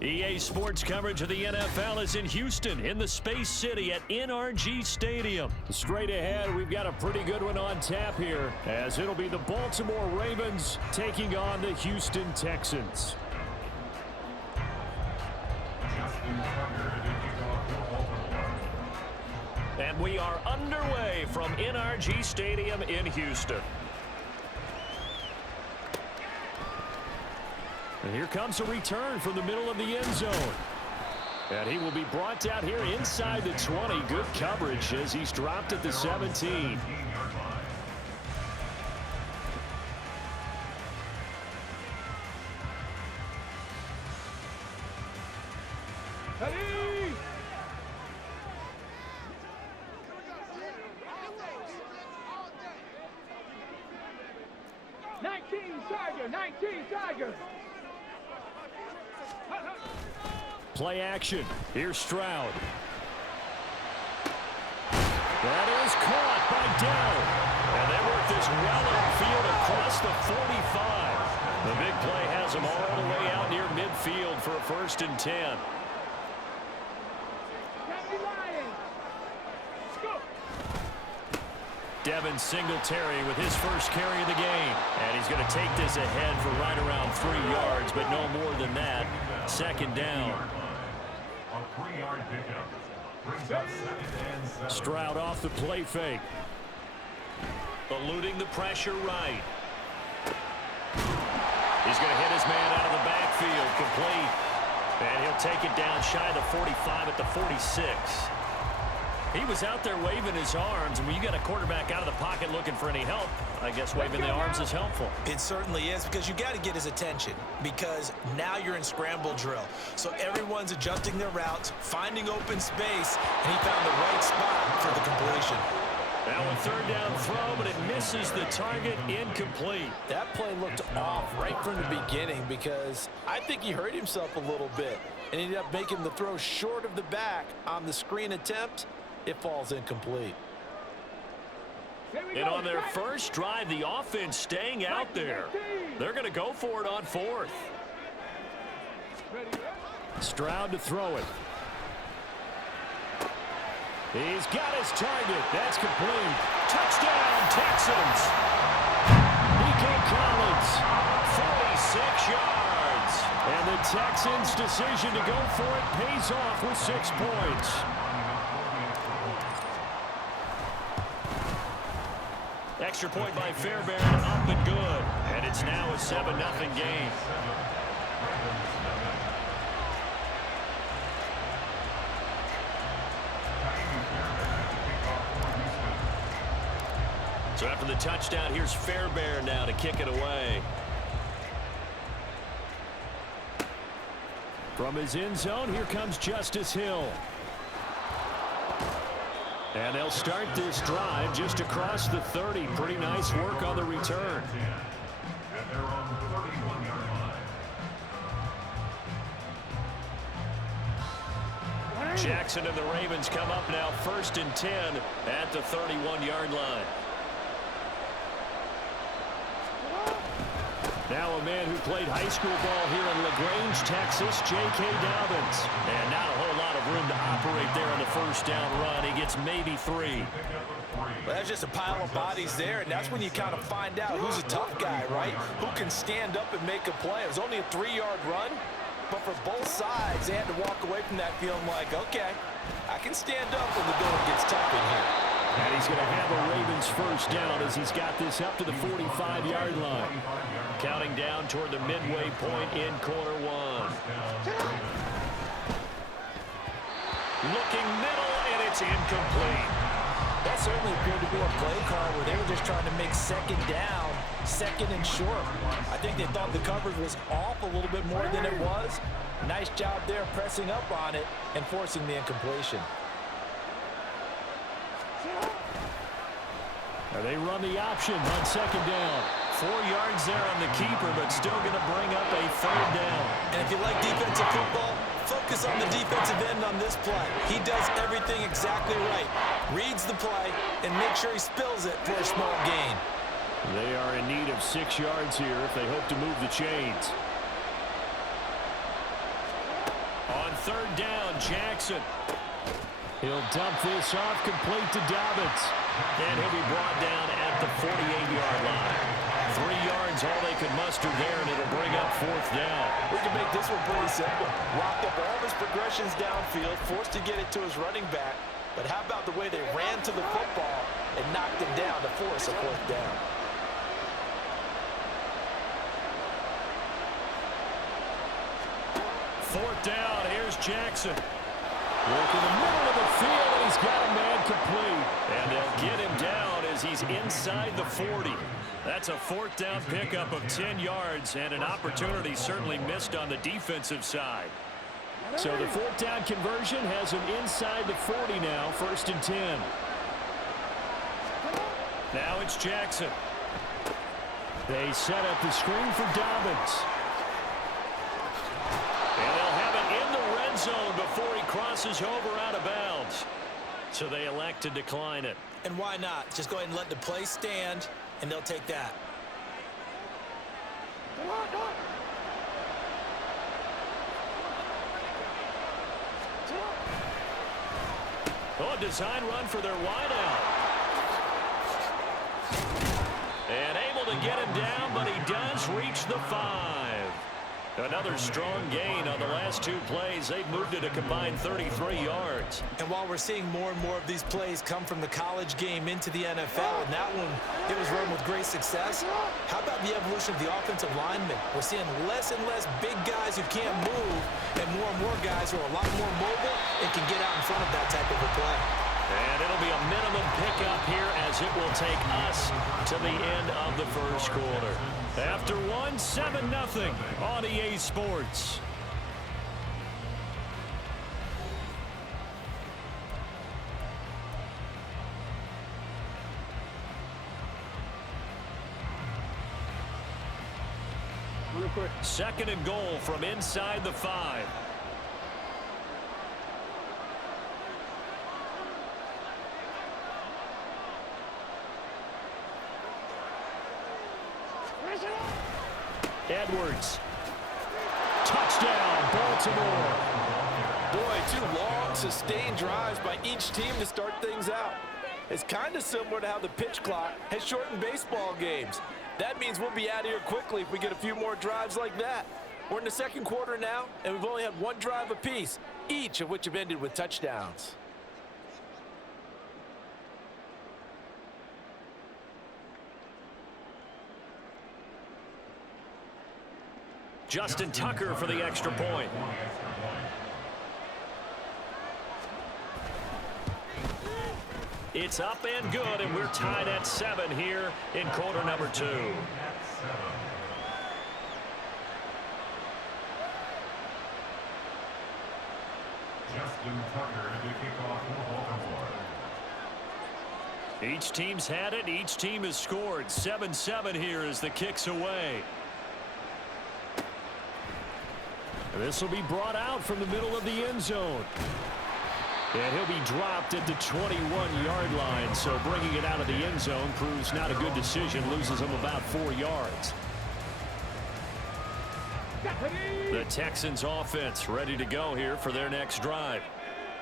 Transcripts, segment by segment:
EA Sports coverage of the NFL is in Houston in the Space City at NRG Stadium. Straight ahead, we've got a pretty good one on tap here, as it'll be the Baltimore Ravens taking on the Houston Texans. And we are underway from NRG Stadium in Houston. And here comes a return from the middle of the end zone. And he will be brought down here inside the 20. Good coverage as he's dropped at the 17. Play action. Here's Stroud. That is caught by Dell. And they work this well upfield across the 45. The big play has them all the way out near midfield for a 1st and 10. Devin Singletary with his first carry of the game. And he's going to take this ahead for right around 3 yards, but no more than that. 2nd down. Stroud off the play fake. Eluding the pressure right. He's going to hit his man out of the backfield. Complete. And he'll take it down shy of the 45 at the 46. He was out there waving his arms, and when you got a quarterback out of the pocket looking for any help, I guess waving the arms is helpful. It certainly is, because you got to get his attention, because now you're in scramble drill. So everyone's adjusting their routes, finding open space, and he found the right spot for the completion. Now a 3rd down throw, but it misses the target. Incomplete. That play looked off right from the beginning, because I think he hurt himself a little bit and ended up making the throw short of the back on the screen attempt. It falls incomplete. And on their first drive, the offense staying out there. They're going to go for it on 4th. Stroud to throw it. He's got his target. That's complete. Touchdown, Texans. Nico Collins, 46 yards. And the Texans' decision to go for it pays off with 6 points. Extra point by Fairbairn, up and good. And it's now a 7-0 game. So after the touchdown, here's Fairbairn now to kick it away. From his end zone, here comes Justice Hill. And they'll start this drive just across the 30. Pretty nice work on the return. Jackson and the Ravens come up now 1st and 10 at the 31-yard line. Now a man who played high school ball here in LaGrange, Texas, J.K. Dobbins. And not a whole lot of room to operate there on the 1st down run. He gets maybe 3. Well, that's just a pile of bodies there, and that's when you kind of find out who's a tough guy, right? Who can stand up and make a play. It was only a 3-yard run, but for both sides, they had to walk away from that feeling like, okay, I can stand up when the going gets tough in here. And he's going to have a Ravens 1st down as he's got this up to the 45-yard line. Counting down toward the midway point in quarter 1. Looking middle, and it's incomplete. That certainly appeared to be a play call where they were just trying to make 2nd down, 2nd and short. I think they thought the coverage was off a little bit more than it was. Nice job there pressing up on it and forcing the incompletion. Now they run the option on 2nd down. 4 yards there on the keeper, but still going to bring up a 3rd down. And if you like defensive football, focus on the defensive end on this play. He does everything exactly right. Reads the play and makes sure he spills it for a small gain. They are in need of 6 yards here if they hope to move the chains. On third down, Jackson. He'll dump this off complete to Dobbins. And he'll be brought down at the 48-yard line. 3 yards, all they could muster there, and it'll bring up fourth down. We can make this one pretty simple. Locked up all of his progressions downfield, forced to get it to his running back. But how about the way they ran to the football and knocked him down to force a fourth down? Fourth down, here's Jackson. Look in the middle of the field, and he's got a man complete. And they'll get him down as he's inside the 40. That's a fourth down pickup of 10 yards, and an opportunity certainly missed on the defensive side. So the fourth down conversion has him inside the 40 now, 1st and 10. Now it's Jackson. They set up the screen for Dobbins. And they'll have it in the red zone before he crosses over out of bounds. So they elect to decline it. And why not? Just go ahead and let the play stand, and they'll take that. Oh, a design run for their wideout. And able to get him down, but he does reach the 5. Another strong gain on the last 2 plays. They've moved it a combined 33 yards. And while we're seeing more and more of these plays come from the college game into the NFL, and that one, it was run with great success, how about the evolution of the offensive linemen? We're seeing less and less big guys who can't move, and more guys who are a lot more mobile and can get out in front of that type of a play. And it'll be a minimum pickup here as it will take us to the end of the first quarter. After 1, 7-0 on EA Sports. Second and goal from inside the 5. Edwards. Touchdown, Baltimore. Boy, 2 long, sustained drives by each team to start things out. It's kind of similar to how the pitch clock has shortened baseball games. That means we'll be out of here quickly if we get a few more drives like that. We're in the second quarter now, and we've only had 1 drive apiece, each of which have ended with touchdowns. Justin Tucker for the extra point. It's up and good, and we're tied at 7 here in quarter number 2. Justin Tucker to kick off for Baltimore. Each team's had it. Each team has scored. 7-7 here as the kick's away. This will be brought out from the middle of the end zone. And he'll be dropped at the 21-yard line, so bringing it out of the end zone proves not a good decision, loses him about 4 yards. The Texans offense ready to go here for their next drive.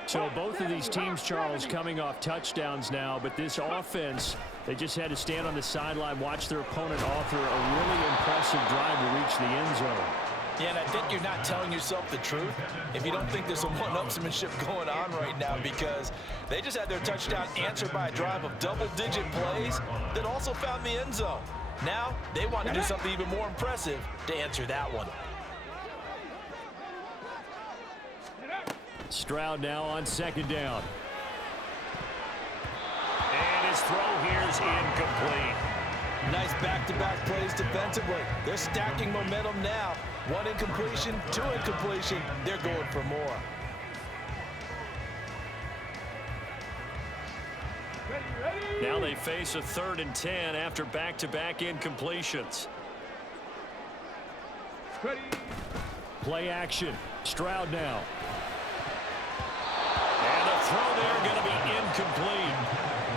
So both of these teams, Charles, coming off touchdowns now, but this offense, they just had to stand on the sideline, watch their opponent author a really impressive drive to reach the end zone. Yeah, and I think you're not telling yourself the truth if you don't think there's some one-upsmanship going on right now, because they just had their touchdown answered by a drive of double-digit plays that also found the end zone. Now they want to do something even more impressive to answer that one. Stroud now on second down. And his throw here is incomplete. Nice back-to-back plays defensively. They're stacking momentum now. 1 incompletion, 2 incompletion. They're going for more. Now they face a 3rd and 10 after back-to-back incompletions. Play action. Stroud now. And the throw there going to be incomplete.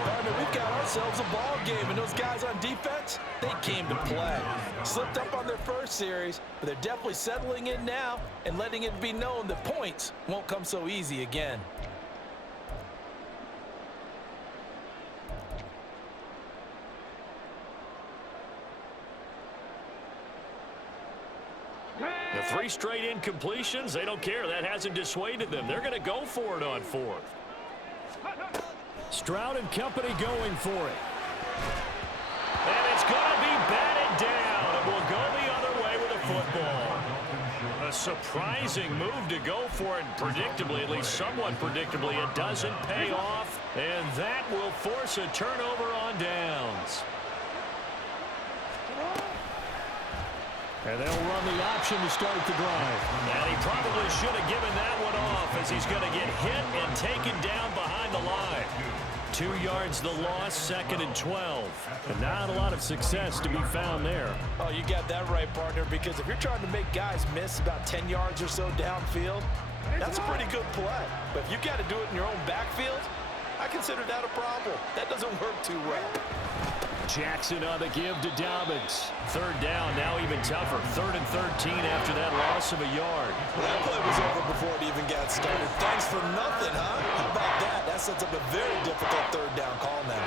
Gardner and we've got ourselves a ball game. And those guys on defense, they came to play. Slipped up on their first series, but they're definitely settling in now and letting it be known that points won't come so easy again. The 3 straight incompletions, they don't care. That hasn't dissuaded them. They're going to go for it on 4th. Stroud and company going for it. And it's going to be batted down. It will go the other way with a football. A surprising move to go for it. Predictably, at least somewhat predictably, it doesn't pay off. And that will force a turnover on downs. And they'll run the option to start the drive. And he probably should have given that one off as he's going to get hit and taken down behind the line. 2 yards the loss, 2nd and 12. And not a lot of success to be found there. Oh, you got that right, partner, because if you're trying to make guys miss about 10 yards or so downfield, that's a pretty good play. But if you got to do it in your own backfield, I consider that a problem. That doesn't work too well. Jackson on the give to Dobbins. 3rd down, now even tougher. 3rd and 13 after that loss of a yard. Well, that play was over before it even got started. Thanks for nothing, huh? How about that? That sets up a very difficult 3rd down call now.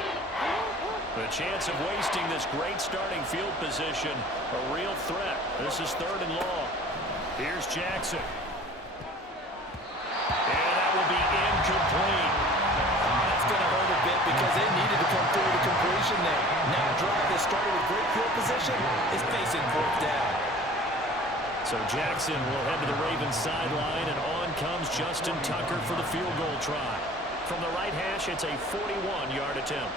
The chance of wasting this great starting field position, a real threat. This is 3rd and long. Here's Jackson. And that will be incomplete. That's going to hurt a bit because they needed to come through the completion there. Now a drive that started with great field position is facing 4th down. So Jackson will head to the Ravens sideline, and on comes Justin Tucker for the field goal try. From the right hash, it's a 41-yard attempt.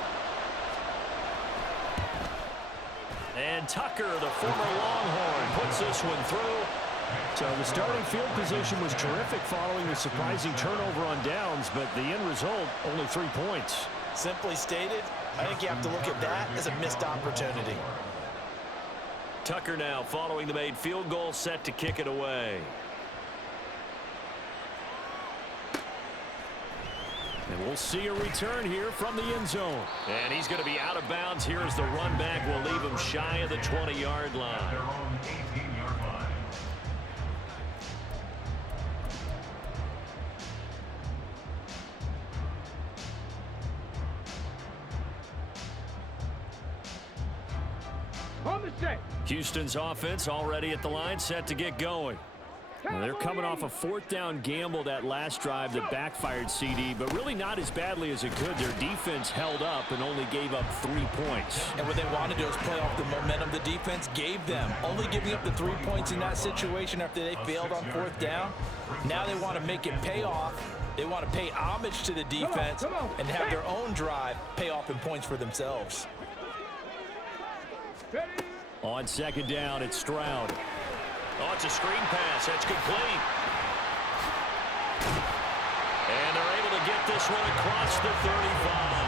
And Tucker, the former Longhorn, puts this one through. So the starting field position was terrific following the surprising turnover on downs, but the end result, only 3 points. Simply stated, I think you have to look at that as a missed opportunity. Tucker now following the made field goal, set to kick it away. And we'll see a return here from the end zone. And he's going to be out of bounds here as the run back will leave him shy of the 20-yard line. Their own 18-yard line. Houston's offense already at the line, set to get going. Well, they're coming off a 4th down gamble that last drive that backfired, CD, but really not as badly as it could. Their defense held up and only gave up 3 points. And what they wanted to do is play off the momentum the defense gave them. Only giving up the 3 points in that situation after they failed on 4th down. Now they want to make it pay off. They want to pay homage to the defense and have their own drive pay off in points for themselves. On 2nd down, it's Stroud. Oh, it's a screen pass. That's complete. And they're able to get this one across the 35.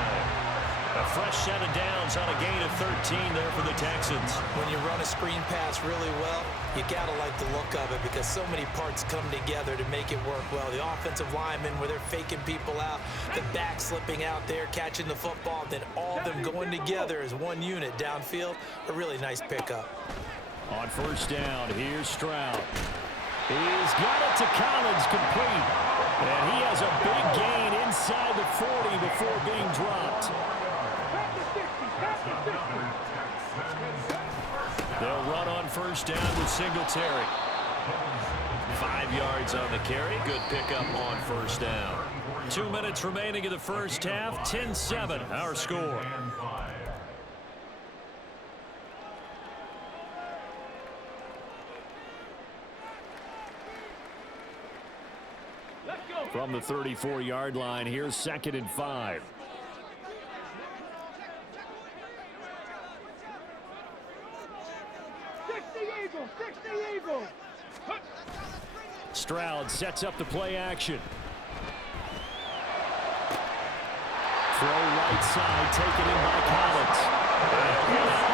A fresh set of downs on a gain of 13 there for the Texans. When you run a screen pass really well, you got to like the look of it because so many parts come together to make it work well. The offensive linemen where they're faking people out, the back slipping out there, catching the football, then all of them going together as one unit downfield. A really nice pickup. On 1st down, here's Stroud. He's got it to Collins, complete. And he has a big gain inside the 40 before being dropped. They'll run on 1st down with Singletary. 5 yards on the carry. Good pickup on 1st down. 2 minutes remaining in the first half. 10-7, our score. From the 34-yard line, here's 2nd and 5. Stroud sets up the play action. Throw right side, taken in by Collins.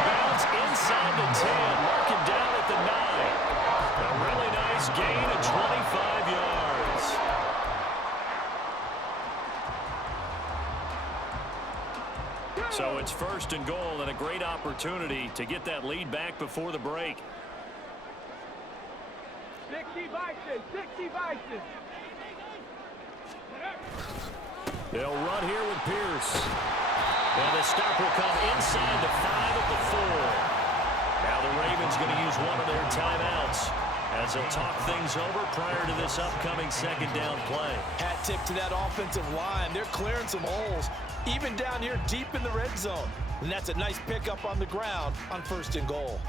Bounce inside the 10, marking down at the 9. A really nice gain of 25 yards. So it's 1st and goal and a great opportunity to get that lead back before the break. 60 Vikings, 60 Vikings. They'll run here with Pierce. And the stop will come inside the 5 at the 4. Now the Ravens going to use one of their timeouts as they'll talk things over prior to this upcoming 2nd down play. Hat tip to that offensive line. They're clearing some holes, even down here deep in the red zone. And that's a nice pickup on the ground on 1st and goal.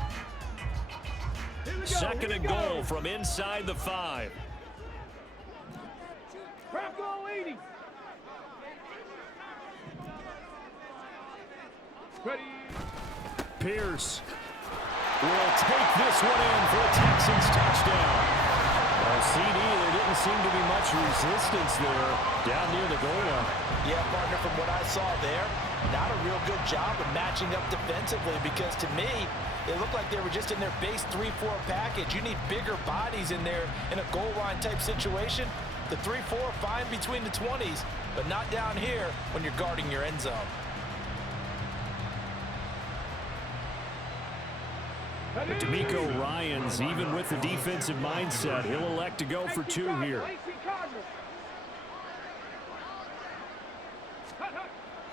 2nd and goal from inside the 5. Crap goal 80. Ready. Pierce will take this one in for a Texans touchdown. Well, CD, there didn't seem to be much resistance there down near the goal line. Yeah, partner, from what I saw there, not a real good job of matching up defensively, because to me, it looked like they were just in their base 3-4 package. You need bigger bodies in there in a goal line type situation. The 3-4 fine between the 20s, but not down here when you're guarding your end zone. But DeMeco Ryans, even with the defensive mindset, he'll elect to go for 2 here.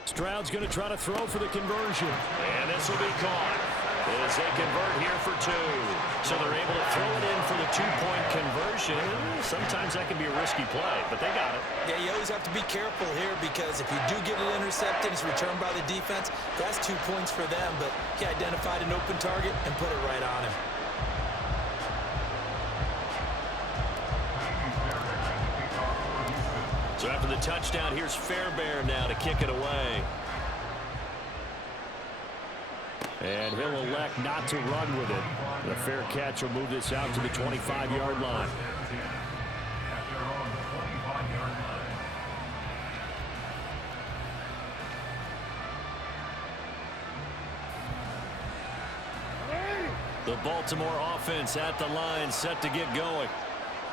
Stroud's going to try to throw for the conversion. And this will be caught as they convert here for 2. So they're able to throw it in for the 2-point conversion. Sometimes that can be a risky play, but they got it. Yeah, you always have to be careful here, because if you do get it intercepted, it's returned by the defense. That's 2 points for them, but he identified an open target and put it right on him. So after the touchdown, here's Fairbairn now to kick it away. And he'll elect not to run with it. The fair catch will move this out to the 25-yard line. The Baltimore offense at the line, set to get going.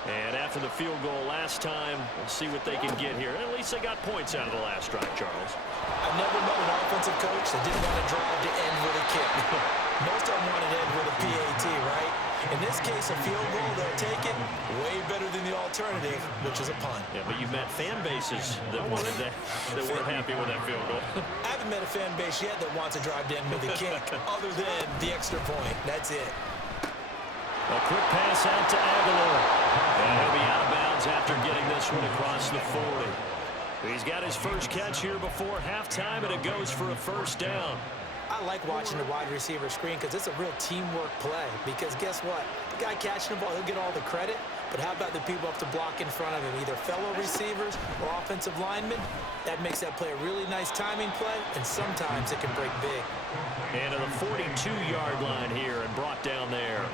And after the field goal last time, we'll see what they can get here. At least they got points out of the last drive, Charles. I've never met an offensive coach that didn't want to drive to end with a kick. Most of them want to end with a PAT, right? In this case, a field goal, they'll take it. Way better than the alternative, which is a punt. Yeah, but you've met fan bases that wanted that weren't happy with that field goal. I haven't met a fan base yet that wants to drive to end with a kick, other than the extra point. That's it. A quick pass out to Aguilar. And he'll be out of bounds after getting this one across the 40. He's got his first catch here before halftime, and it goes for a 1st down. I like watching the wide receiver screen because it's a real teamwork play. Because guess what? The guy catching the ball, he'll get all the credit. But how about the people up to block in front of him, either fellow receivers or offensive linemen? That makes that play a really nice timing play, and sometimes it can break big. And to the 42-yard line here and brought down there.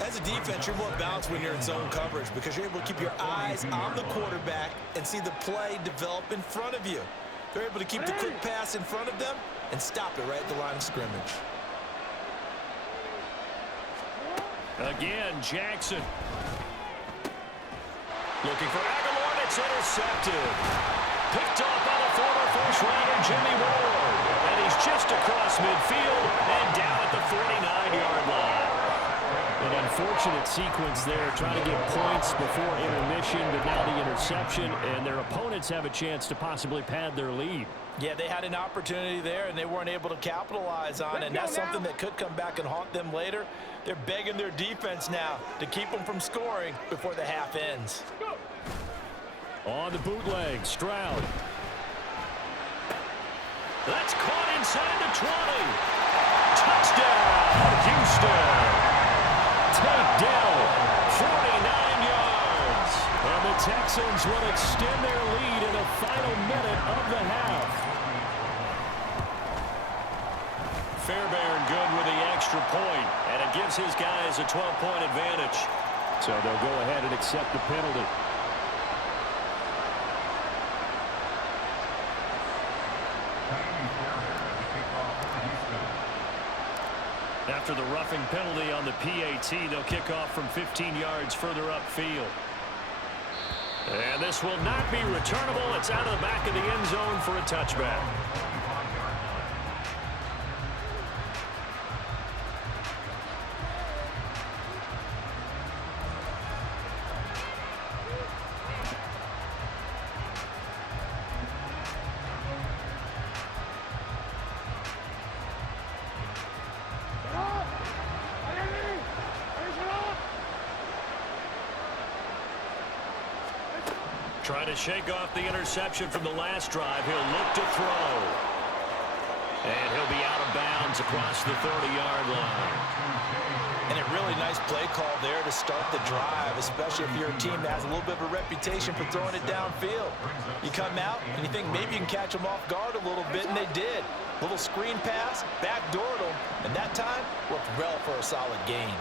As a defense, you're more balanced when you're in zone coverage because you're able to keep your eyes on the quarterback and see the play develop in front of you. They're able to keep the quick pass in front of them and stop it right at the line of scrimmage. Again, Jackson. Looking for Aguilar, and it's intercepted. Picked up by the former first-rounder Jimmy Ward. And he's just across midfield and down at the 49-yard line. An unfortunate sequence there, trying to get points before intermission, but now the interception, and their opponents have a chance to possibly pad their lead. Yeah, they had an opportunity there, and they weren't able to capitalize on it, and that's something that could come back and haunt them later. They're begging their defense now to keep them from scoring before the half ends. On the bootleg, Stroud. That's caught inside the 20. Touchdown, Houston. Takedown, 49 yards. And the Texans will extend their lead in the final minute of the half. Fairbairn good with the extra point, and it gives his guys a 12-point advantage. So they'll go ahead and accept the penalty. After the roughing penalty on the PAT, they'll kick off from 15 yards further upfield. And this will not be returnable. It's out of the back of the end zone for a touchback. Trying to shake off the interception from the last drive. He'll look to throw. And he'll be out of bounds across the 30-yard line. And a really nice play call there to start the drive, especially if you're a team that has a little bit of a reputation for throwing it downfield. You come out and you think maybe you can catch them off guard a little bit, and they did. Little screen pass, backdoored them, and that time worked well for a solid gain.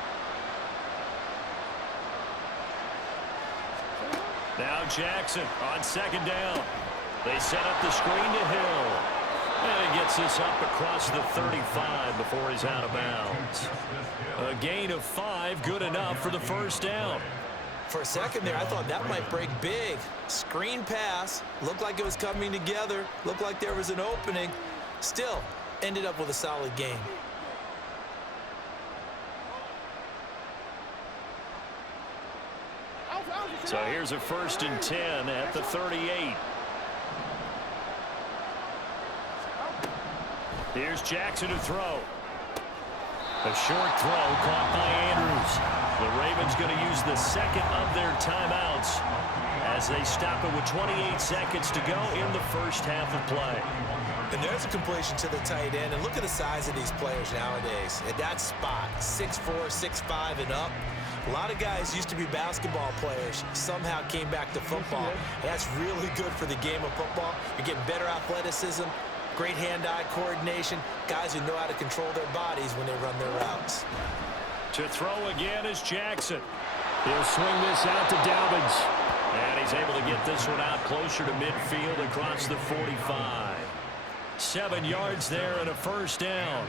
Now Jackson on second down. They set up the screen to Hill. And he gets this up across the 35 before he's out of bounds. A gain of 5, good enough for the first down. For a second there, I thought that might break big. Screen pass, looked like it was coming together, looked like there was an opening. Still, ended up with a solid gain. So here's a 1st and 10 at the 38. Here's Jackson to throw. A short throw caught by Andrews. The Ravens going to use the second of their timeouts as they stop it with 28 seconds to go in the first half of play. And there's a completion to the tight end. And look at the size of these players nowadays. At that spot, 6'4", 6'5", and up. A lot of guys used to be basketball players, somehow came back to football. And that's really good for the game of football. You're getting better athleticism, great hand-eye coordination, guys who know how to control their bodies when they run their routes. To throw again is Jackson. He'll swing this out to Dobbins. And he's able to get this one out closer to midfield across the 45. 7 yards there and a first down.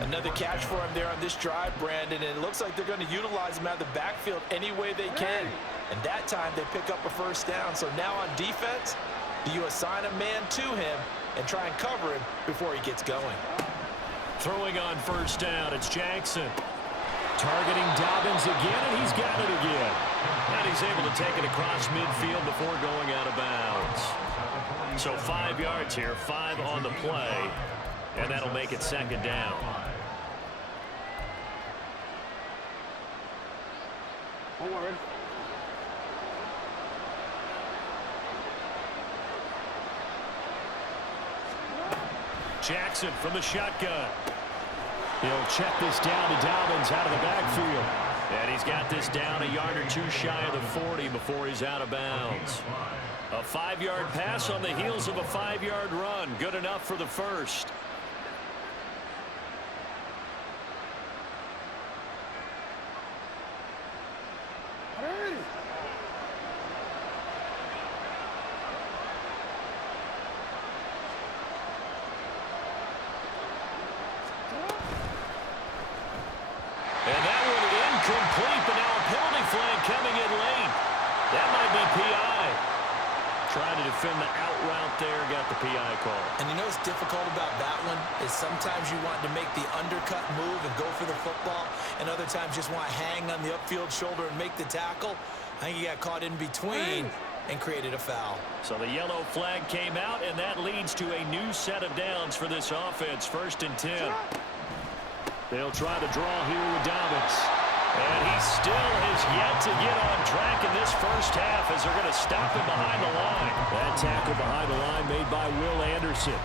Another catch for him there on this drive, Brandon, and it looks like they're going to utilize him out of the backfield any way they can. And that time they pick up a first down. So now on defense, do you assign a man to him and try and cover him before he gets going? Throwing on first down, it's Jackson. Targeting Dobbins again, and he's got it again. And he's able to take it across midfield before going out of bounds. So 5 yards here, 5 on the play, and that'll make it second down. Jackson from the shotgun. He'll check this down to Dobbins out of the backfield. And he's got this down a yard or two shy of the 40 before he's out of bounds. A 5-yard pass on the heels of a 5-yard run. Good enough for the first. And that one incomplete, but now a penalty flag coming in late. That might be PI. Trying to defend the out route there, got the PI call. And you know what's difficult about that one is sometimes you want to make the undercut move and go for the football, and other times just want to hang on the upfield shoulder and make the tackle. I think he got caught in between and created a foul. So the yellow flag came out, and that leads to a new set of downs for this offense. 1st and 10. They'll try to draw here with Dobbins. And he still has yet to get on track in this first half as they're going to stop him behind the line. That tackle behind the line made by Will Anderson.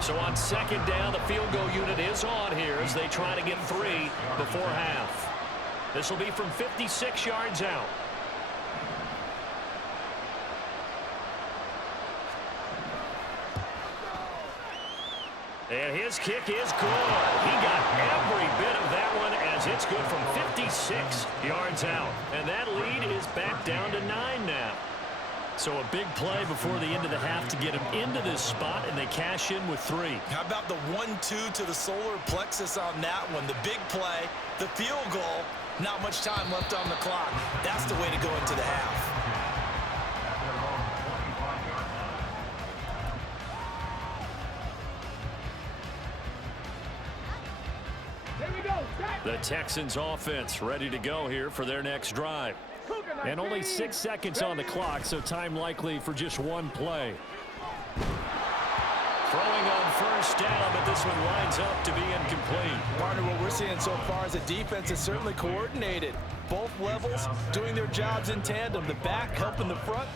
So on second down, the field goal unit is on here as they try to get 3 before half. This will be from 56 yards out. And his kick is good. He got every bit of that one as it's good from 56 yards out. And that lead is back down to 9 now. So a big play before the end of the half to get him into this spot, and they cash in with 3. How about the 1-2 to the solar plexus on that one? The big play, the field goal, not much time left on the clock. That's the way to go into the half. The Texans offense ready to go here for their next drive. And only 6 seconds on the clock, so time likely for just one play. Throwing on first down, but this one winds up to be incomplete. Partner, what we're seeing so far is the defense is certainly coordinated. Both levels doing their jobs in tandem. The back helping the front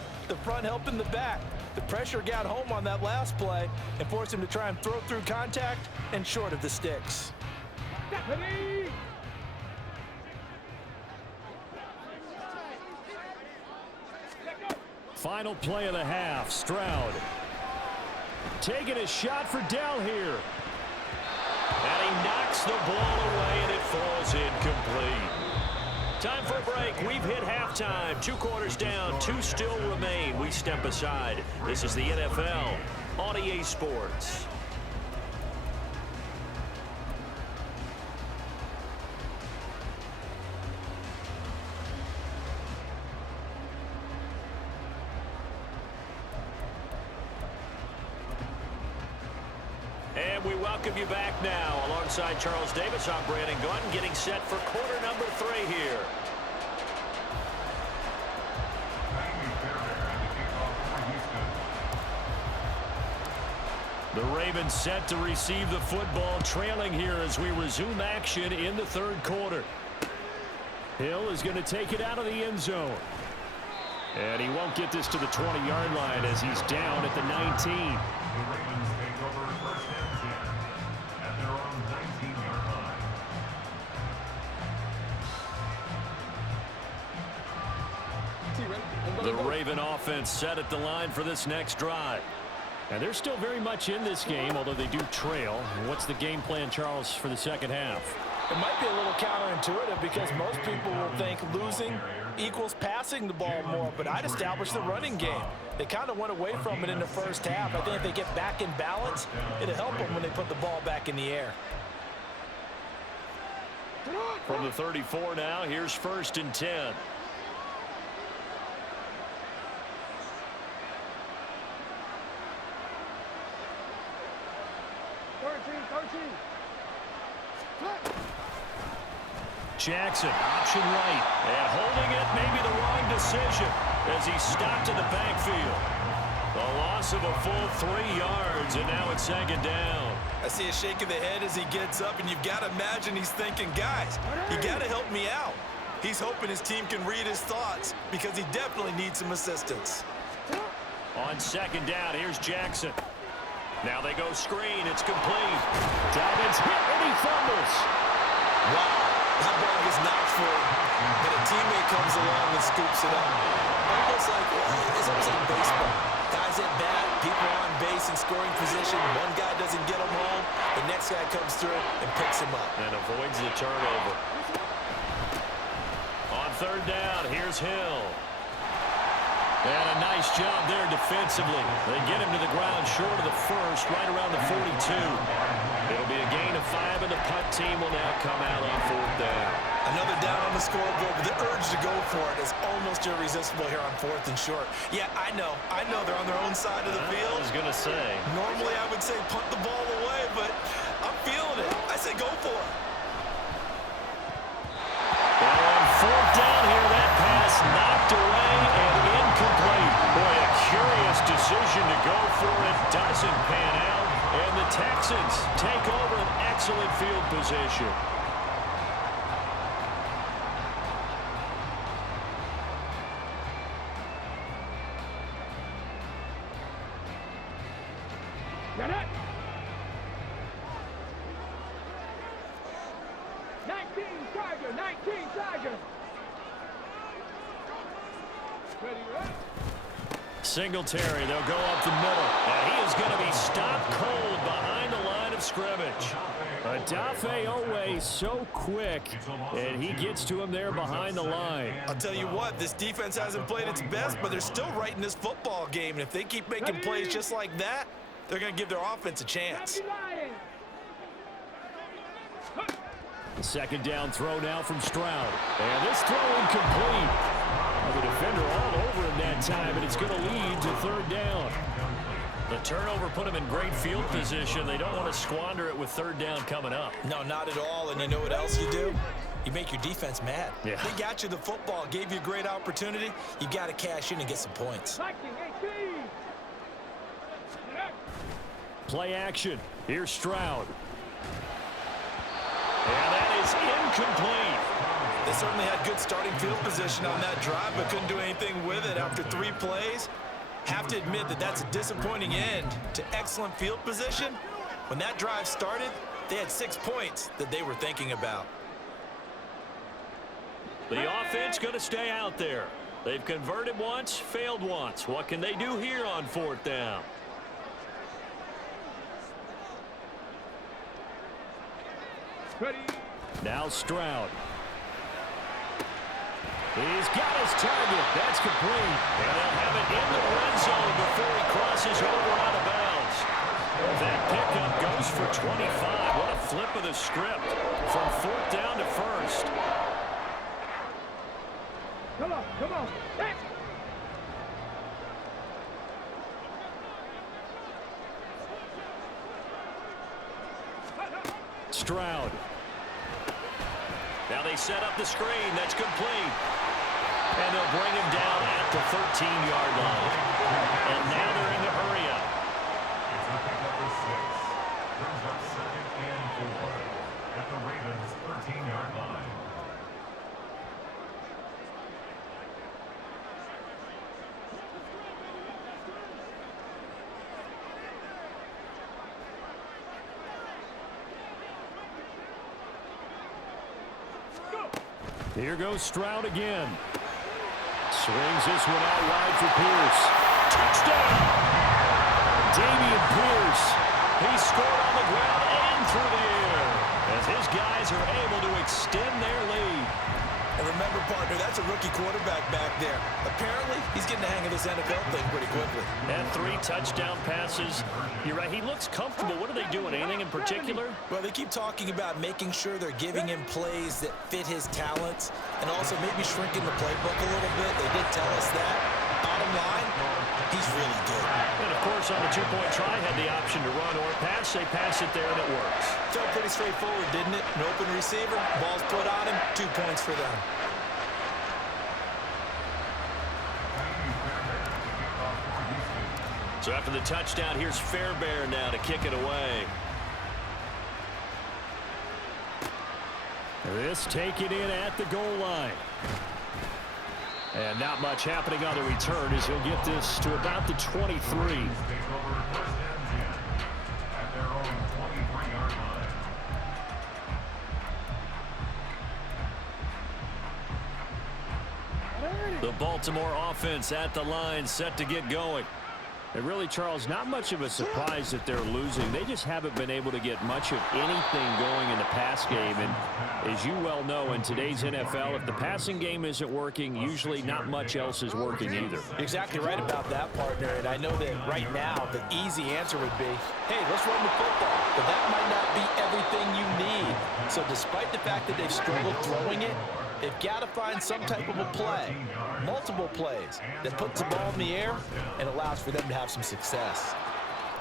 helping the back. The pressure got home on that last play and forced him to try and throw through contact and short of the sticks. Ready? Final play of the half. Stroud taking a shot for Dell here. And he knocks the ball away, and it falls incomplete. Time for a break. We've hit halftime. 2 quarters down. 2 still remain. We step aside. This is the NFL on EA Sports. And we welcome you back now. Alongside Charles Davis, I'm Brandon Gunn, getting set for quarter number 3 here. The Ravens set to receive the football, trailing here as we resume action in the 3rd quarter. Hill is going to take it out of the end zone. And he won't get this to the 20-yard line as he's down at the 19. The Raven offense set at the line for this next drive. And they're still very much in this game, although they do trail. What's the game plan, Charles, for the second half? It might be a little counterintuitive because most people will think losing equals passing the ball more, but I'd establish the running game. They kind of went away from it in the first half. I think if they get back in balance, it'll help them when they put the ball back in the air. From the 34 now, here's 1st and 10. Jackson, option right, and holding it, maybe the wrong decision as he's stopped in the backfield. A loss of a full 3 yards, and now it's 2nd down. I see a shake of the head as he gets up, and you've got to imagine he's thinking, guys, you got to help me out. He's hoping his team can read his thoughts because he definitely needs some assistance. On 2nd down, here's Jackson. Now they go screen. It's complete. Dobbins hit, and he fumbles. Wow, that ball was knocked for him, and a teammate comes along and scoops it up. Almost like, it's almost like baseball. Guys at bat, people on base in scoring position. One guy doesn't get him home. The next guy comes through and picks him up. And avoids the turnover. On 3rd down, here's Hill. And a nice job there defensively. They get him to the ground short of the 1st, right around the 42. It'll be a gain of 5, and the punt team will now come out on 4th down. Another down on the scoreboard, but the urge to go for it is almost irresistible here on 4th and short. Yeah, I know they're on their own side of the field. I was going to say. Normally I would say punt the ball away, but I'm feeling it. I say go for it. On 4th down here, that pass knocked away and incomplete. Boy, a curious decision to go for it. Doesn't pan out. And the Texans take over an excellent field position. Got it. 19 Tiger, 19 Tiger. Ready, right? Singletary, they'll go up the middle. And he is going to be stopped cold behind the line of scrimmage. Adafe Owe so quick, and he gets to him there behind the line. I'll tell you what, this defense hasn't played its best, but they're still right in this football game. And if they keep making plays just like that, they're going to give their offense a chance. 2nd down throw now from Stroud. And this throw incomplete. The defender all over him that time, and it's going to lead to 3rd down. The turnover put him in great field position. They don't want to squander it with 3rd down coming up. No, not at all. And you know what else you do? You make your defense mad. Yeah. They got you the football, gave you a great opportunity. You got to cash in and get some points. 19, 18. Play action. Here's Stroud. And that is incomplete. They certainly had good starting field position on that drive, but couldn't do anything with it after 3 plays. Have to admit that that's a disappointing end to excellent field position. When that drive started, they had 6 points that they were thinking about. The offense going to stay out there. They've converted once, failed once. What can they do here on 4th down? Ready. Now Stroud. He's got his target. That's complete. And they'll have it in the red zone before he crosses over out of bounds. That pickup goes for 25. What a flip of the script from 4th down to 1st. Come on, come on. Hey. Stroud. Now they set up the screen. That's complete. And they'll bring him down at the 13-yard line. And now they're in the hurry up. It's a pickup of 6. Brings up 2nd and 4 at the Ravens' 13-yard line. Here goes Stroud again. Swings this one out wide for Pierce. Touchdown! Dameon Pierce. He scored on the ground and through the air as his guys are able to extend their lead. And remember, partner, that's a rookie quarterback back there. Apparently, he's getting the hang of this NFL thing pretty quickly. And 3 touchdown passes. You're right, he looks comfortable. What are they doing? Anything in particular? Well, they keep talking about making sure they're giving him plays that fit his talents and also maybe shrinking the playbook a little bit. They did tell us that. Bottom line, he's really good. And, of course, on the 2-point try, had the option to run or pass. They pass it there, and it works. Felt pretty straightforward, didn't it? An open receiver, ball's put on him, 2 points for them. So after the touchdown, here's Fairbairn now to kick it away. This taken in at the goal line. And not much happening on the return as he'll get this to about the 23. The Baltimore offense at the line, set to get going. And really, Charles, not much of a surprise that they're losing. They just haven't been able to get much of anything going in the pass game. And as you well know, in today's NFL, if the passing game isn't working, usually not much else is working either. You're exactly right about that, partner. And I know that right now the easy answer would be, hey, let's run the football. But that might not be everything you need. So despite the fact that they've struggled throwing it, they've got to find some type of a play, multiple plays, that puts the ball in the air and allows for them to have some success.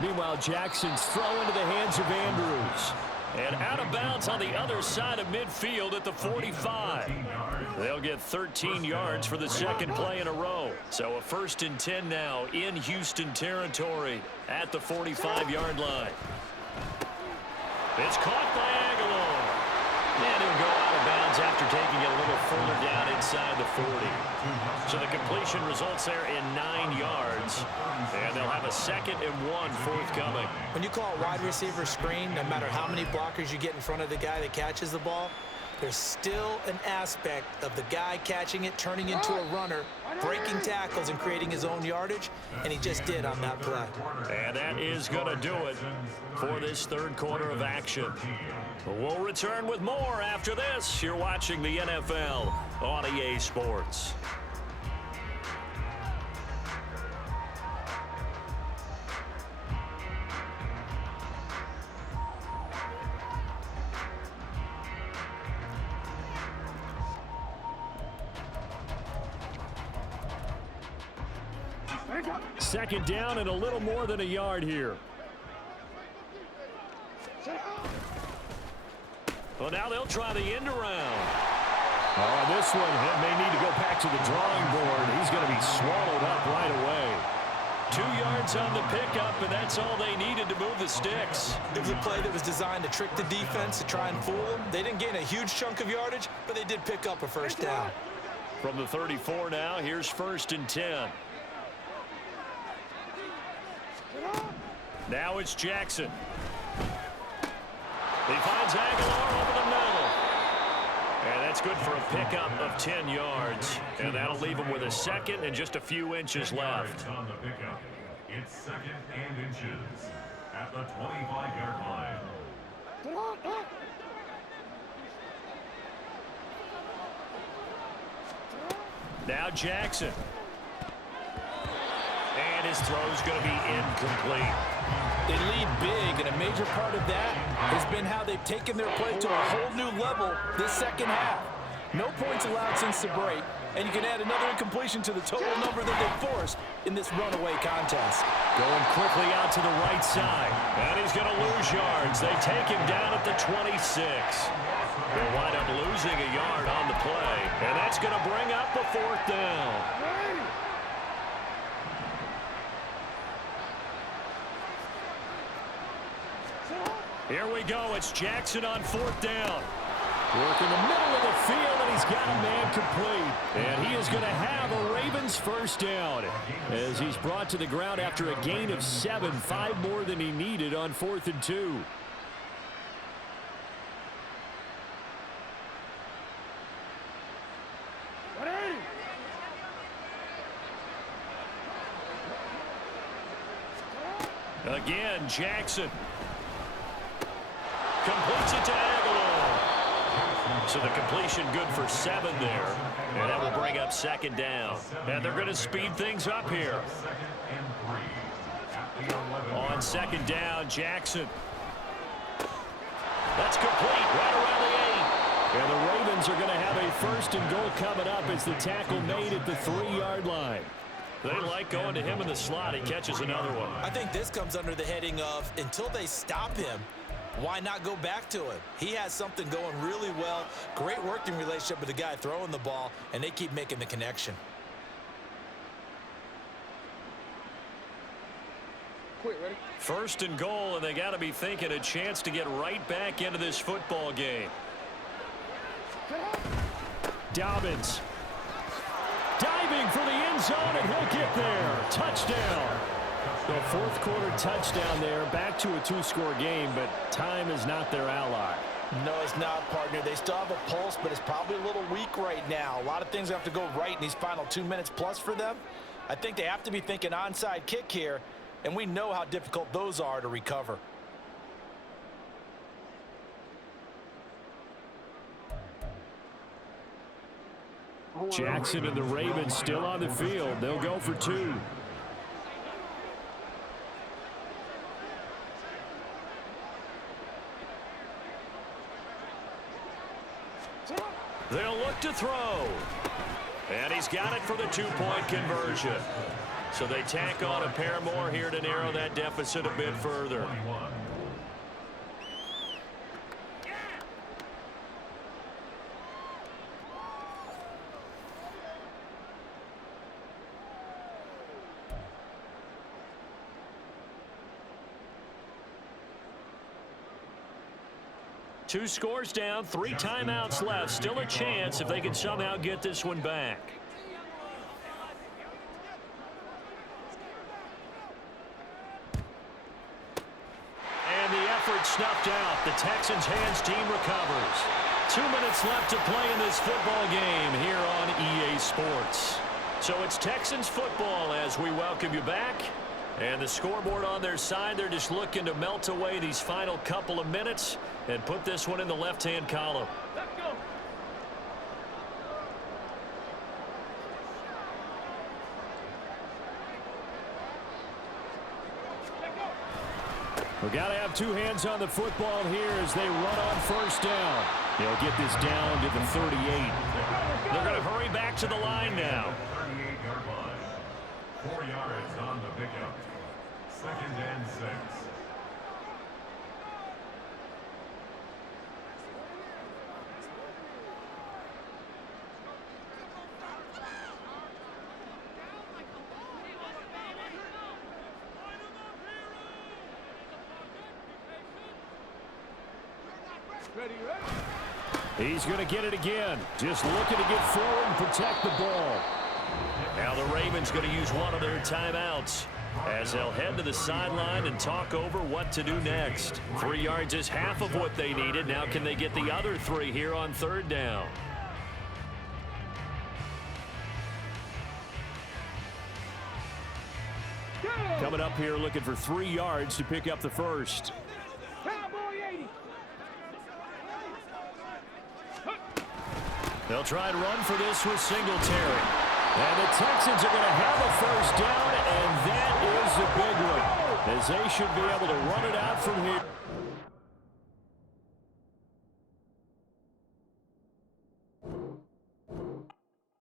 Meanwhile, Jackson's throw into the hands of Andrews. And out of bounds on the other side of midfield at the 45. They'll get 13 yards for the second play in a row. So a 1st and 10 now in Houston territory at the 45-yard line. It's caught by Aguilar. And he'll go out of bounds after taking it a little further down inside the 40. So the completion results there in 9 yards. And they'll have a 2nd and 1 forthcoming. When you call a wide receiver screen, no matter how many blockers you get in front of the guy that catches the ball, there's still an aspect of the guy catching it, turning into a runner, breaking tackles and creating his own yardage, and he just did on that play. And that is going to do it for this 3rd quarter of action. We'll return with more after this. You're watching the NFL on EA Sports. Second down and a little more than a yard here. Well, now they'll try the end around. Oh, this one may need to go back to the drawing board. He's going to be swallowed up right away. 2 yards on the pickup, and that's all they needed to move the sticks. It was a play that was designed to trick the defense, to try and fool them. They didn't gain a huge chunk of yardage, but they did pick up a first down. From the 34 now, here's 1st and 10. Now it's Jackson. He finds Aguilar over the middle. And that's good for a pickup of 10 yards. And that'll leave him with a second and just a few inches left. On the pickup, it's 2nd and inches at the 25-yard line. Now Jackson. And his throw's going to be incomplete. They lead big, and a major part of that has been how they've taken their play to a whole new level this second half. No points allowed since the break, and you can add another incompletion to the total number that they forced in this runaway contest. Going quickly out to the right side. And he's going to lose yards. They take him down at the 26. They'll wind up losing a yard on the play, and that's going to bring up a 4th down. Here we go. It's Jackson on 4th down. Work in the middle of the field, and he's got a man complete. And he is going to have a Ravens first down as he's brought to the ground after a gain of 7, 5 more than he needed on 4th and 2. Again, Jackson. Completes it to Aguilar. So the completion good for 7 there. And that will bring up 2nd down. And they're going to speed things up here. On 2nd down, Jackson. That's complete right around the 8. And the Ravens are going to have a 1st and goal coming up as the tackle made at the 3-yard line. They like going to him in the slot. He catches another one. I think this comes under the heading of until they stop him, why not go back to him? He has something going really well. Great working relationship with the guy throwing the ball, and they keep making the connection. Quick, ready? 1st and goal, and they got to be thinking a chance to get right back into this football game. Dobbins. Diving for the end zone, and he'll get there. Touchdown. The 4th quarter touchdown there. Back to a 2-score game, but time is not their ally. No, it's not, partner. They still have a pulse, but it's probably a little weak right now. A lot of things have to go right in these final 2 minutes plus for them. I think they have to be thinking onside kick here, and we know how difficult those are to recover. Jackson and the Ravens still on the field. They'll go for 2. They'll look to throw. And he's got it for the 2-point conversion. So they tack on a pair more here to narrow that deficit a bit further. Two scores down, 3 timeouts left. Still a chance if they can somehow get this one back. And the effort snuffed out. The Texans' hands team recovers. 2 minutes left to play in this football game here on EA Sports. So it's Texans football as we welcome you back. And the scoreboard on their side, they're just looking to melt away these final couple of minutes and put this one in the left-hand column. Let's go. We've got to have 2 hands on the football here as they run on 1st down. They'll get this down to the 38. They're going to hurry back to the line now. 38-yard line. 4 yards on the pickup. 2nd and 6. Ready, ready. He's going to get it again. Just looking to get forward and protect the ball. Now the Ravens going to use one of their timeouts as they'll head to the sideline and talk over what to do next. 3 yards is half of what they needed. Now can they get the other 3 here on 3rd down? Coming up here looking for 3 yards to pick up the first. Cowboy 80. They'll try and run for this with Singletary. And the Texans are going to have a first down, and that is a big one, as they should be able to run it out from here.